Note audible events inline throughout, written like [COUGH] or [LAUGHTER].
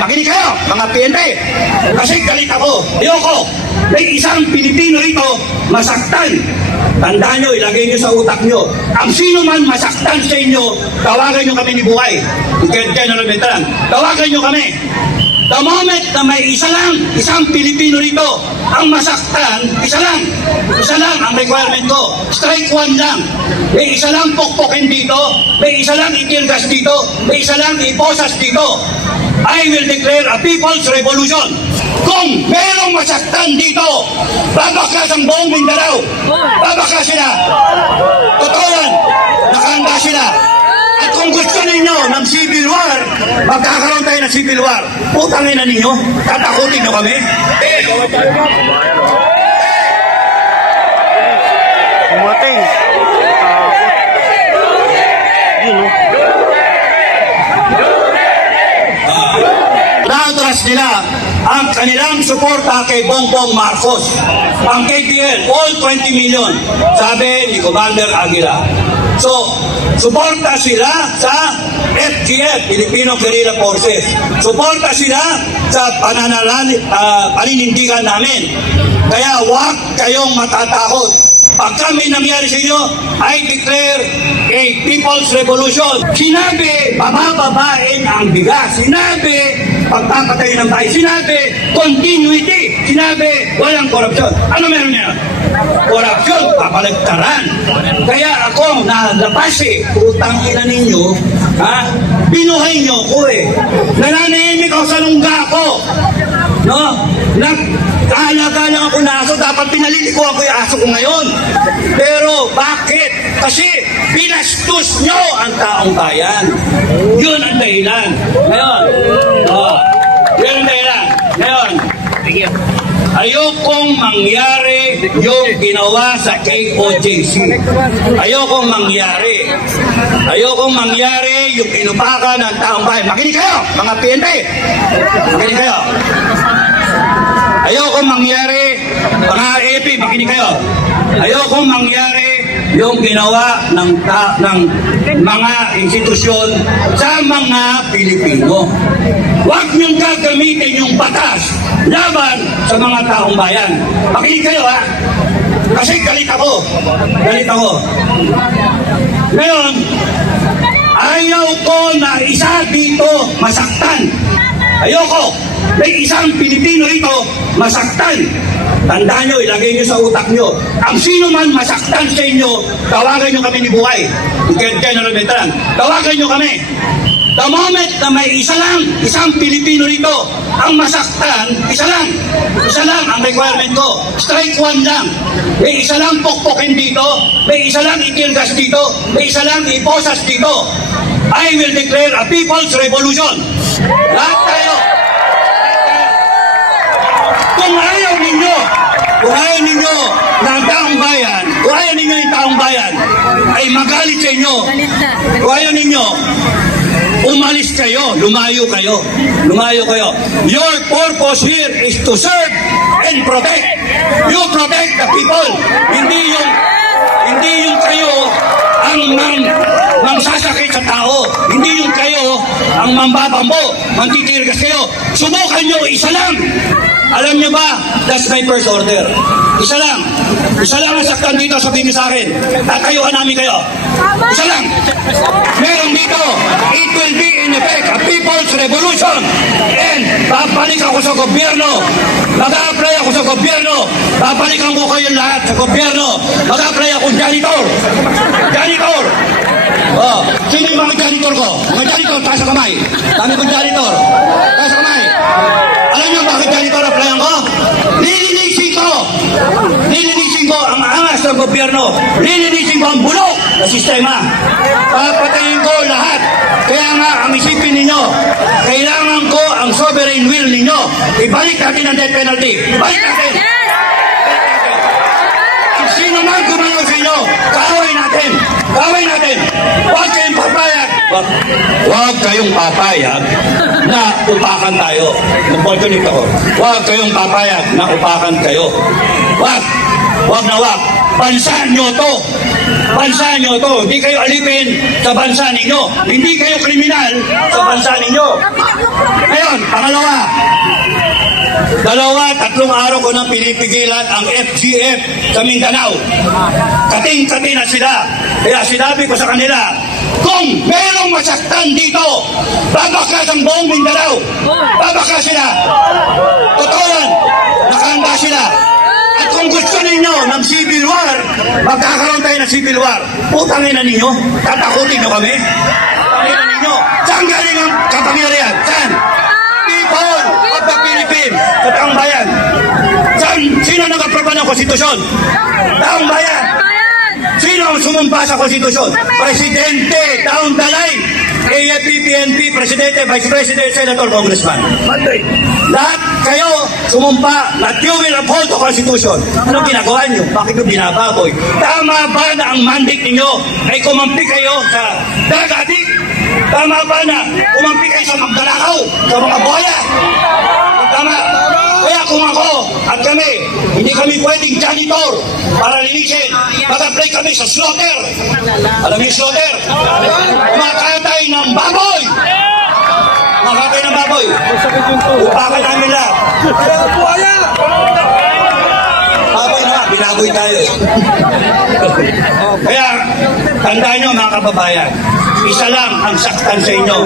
Makinig kayo, mga PNP. Kasi galit ako. Ayoko. May isang Pilipino rito masaktan. Tandaan nyo, ilagay nyo sa utak nyo. Ang sino man masaktan sa inyo, tawagan nyo kami ni Buhay. General Veteran. Tawagan nyo kami. The moment na may isa lang, isang Pilipino rito, ang masaktan, isa lang. Isa lang ang requirement ko. Strike one lang. May isa lang pokpokin dito, may isa lang itilgas dito, may isa lang iposas dito. I will declare a people's revolution. Kung merong masaktan dito, babaklas ang buong Mindanao. Babaklas sila. Totoo yan. Nakahanda sila. At kung gusto ninyo ng civil war, magkakaroon tayo ng civil war. Putangin na ninyo, tatakutin nyo kami. Eh, Dumating. Takot. Yun, oh. Naatras nila ang kanilang suporta kay Bongbong Marcos. Ang KPL, all 20 million, sabi ni Commander Aguila. So, suporta sila sa FGF, Filipino Guerrilla Forces. Suporta sila sa pananalali, ah, paninindigan namin. Kaya huwag kayong matatakot. Pag kami nangyari sa inyo, I declare a People's Revolution. Sinabi, pabababain ang bigas. Sinabi, pagpapatay ng bahay. Sinabi, continuity. Sinabi, walang korupsyon. Ano meron niya? Korupsyon, papaligtaran. Kaya ako, nalapas eh, utang ina ninyo, ha? Binuhay niyo ko eh. Nananahimik ako sa lungga ko. No? Nag Kaalaga lang ako na aso, dapat pinaliliko ako yung aso ko ngayon. Pero bakit? Kasi binastos nyo ang taong bayan. Yun ang dahilan. Ngayon, oh, yun ang dahilan. Ngayon, ayokong mangyari yung ginawa sa KOJC. Ayokong mangyari. Ayokong mangyari yung inupakan ng taong bayan. Makinig kayo, mga PNP. Makinig kayo. Ayoko mangyari, mga AP, makinig kayo. Ayoko mangyari yung ginawa ng, ta- ng mga institusyon sa mga Pilipino. Huwag niyong gagamitin yung batas laban sa mga taong bayan. Makinig kayo ha. Kasi galit ako. Galit ako. Ngayon, ayaw ko na isa dito masaktan. Ayoko. May isang Pilipino rito masaktan. Tandaan nyo, ilagay nyo sa utak nyo. Ang sino man masaktan sa inyo, tawagan nyo kami ni Buhay. General Veteran. Tawagan nyo kami. The moment na may isa lang, isang Pilipino rito, ang masaktan, isa lang. Isa lang ang requirement ko. Strike one lang. May isa lang pokpokin dito, may isa lang itilgas dito, may isa lang iposas dito. I will declare a people's revolution. Lahat tayo. Kung ayaw ninyo, kung ayaw ninyo na ang taong bayan, kung ayaw ninyo yung taong bayan, ay magalit sa inyo. Kung ayaw ninyo, umalis kayo, lumayo kayo, lumayo kayo. Your purpose here is to serve and protect. You protect the people. Hindi yung, hindi yung kayo ang mang, mangsasakit sa tao. Hindi yung kayo ang mambabambo, mantitirgas kayo. Subukan nyo, isa lang. Alam nyo ba, that's my first order. Isa lang. Isa lang ang saktan dito, sabihin sa akin. Tatayuan namin kayo. Isa lang. Meron dito, it will be in effect a people's revolution. And babalik ako sa gobyerno. Mag-a-apply ako sa gobyerno. Babalikan ko kayo lahat sa gobyerno. Mag-a-apply ako janitor. Janitor. Oh, sino yung mga janitor ko? Mga janitor, taas sa kamay. Dami kong janitor. Taas sa kamay. Alam niyo bakit janitor applyan ko? Lilinisin ko. Lilinisin ko ang angas ng gobyerno. Lilinisin ko ang bulok na sistema. Papatayin ko lahat. Kaya nga, ang isipin ninyo, kailangan ko ang sovereign will ninyo. Ibalik natin ang death penalty. Ibalik natin. Sino man gumano sa inyo, kaaway natin. Kaaway natin. Papayag. Huwag, kayong papayag na upakan tayo. Mag-opportunity ako. Huwag kayong papayag na upakan kayo. Huwag. Huwag na huwag. Bansa nyo to. bansa nyo to. Hindi kayo alipin sa bansa ninyo. Hindi kayo kriminal sa bansa ninyo. Ngayon, pangalawa, Dalawa, tatlong araw ko nang pinipigilan ang FGF sa Mindanao. Kating-kati na sila. Kaya sinabi ko sa kanila, kung merong masaktan dito, babakas ang buong Mindanao. Babakas sila. Totoo yan. Nakahanda sila. Gusto ninyo ng civil war, magkakaroon tayo ng civil war. Putangin na ninyo. Tatakutin nyo kami. Tatakutin na ninyo. Saan galing ang kapangyarihan? Saan? People of the Philippines. Sa taong bayan. Saan? Sino nag-aproba ng konstitusyon? Taong bayan. Sino ang sumumpa sa konstitusyon? Presidente, the line. AFP, PNP, Presidente, Vice President, Senator, Congressman. Lahat kayo sumumpa that you will uphold the Constitution. Ano ginagawa nyo? Bakit nyo binababoy? Tama ba na ang mandate ninyo ay kumampi kayo sa dagadik? Tama ba na kumampi kayo sa magdalakaw, sa mga buhaya? Tama. Kaya kung ako at kami, hindi kami pwedeng janitor para linisin. Mag-apply kami sa slaughter. Alam niyo slaughter? Kumakatay ng baboy. Kumakatay ng baboy. Upakan namin lahat. Baboy na binaboy tayo. Kaya, tandaan nyo mga kababayan, isa lang ang saktan sa inyo.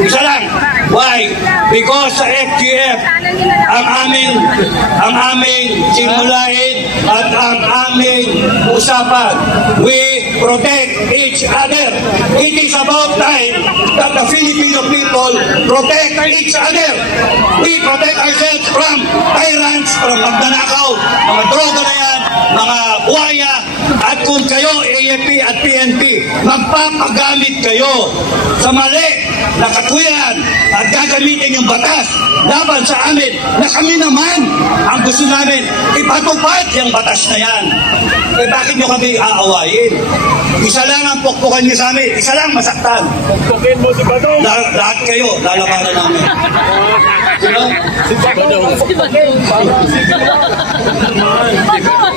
Isa lang. Why? Because sa FGF, ang aming, ang aming simulain at ang aming usapan, we protect each other. It is about time Filipino people protect each other. We protect ourselves from tyrants, from magnanakaw, mga droga na yan, mga buhaya, at kung kayo, AFP at PNP, magpapagamit kayo sa mali na katwiran at gagamitin yung batas laban sa amin na kami naman ang gusto namin ipatupad yung batas na yan. Eh bakit nyo kami aawayin? Isa lang ang pukpukan nyo sa amin, isa lang masaktan. Pagpukin mo si Badong! La- lahat kayo, lalabanan namin. [LAUGHS] Sino? Si Badong!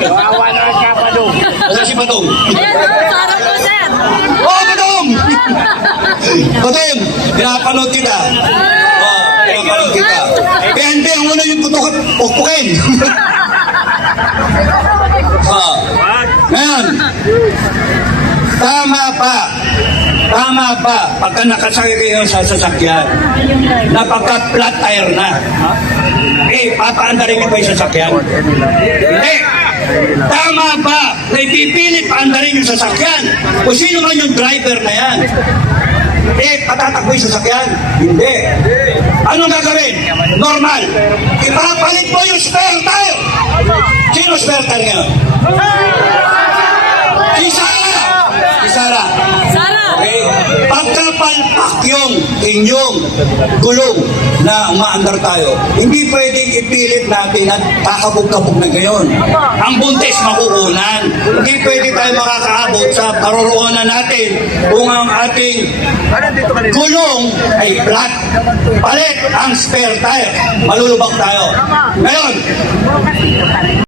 Kawawa na ka, Badong! Wala si Badong. Ayan, oh, sarap po, sir. Oh, Badong! Badong, pinapanood kita. Oh, pinapanood kita. PNP, ang una yung putok, pukpukin. [LAUGHS] oh. Ngayon, tama pa. Tama pa. Pagka nakasakay kayo sa sasakyan, napagka-flat tire na. Eh, papaandarin niyo pa yung sasakyan? Hindi. Tama ba na ipipilit paandarin yung sasakyan? O sino man yung driver na yan? Eh, patatakbo yung sasakyan? Hindi. Anong gagawin? Normal. Ipapalit mo yung spare tire. Sino spare tire ngayon? Pagkapalpak yung inyong gulong na umaandar tayo, hindi pwedeng ipilit natin at kakabog-kabog na gayon. Ang buntis makukunan. Hindi pwede tayo makakaabot sa paroroonan natin kung ang ating gulong ay flat. Palit ang spare tire. Malulubak tayo. Ngayon,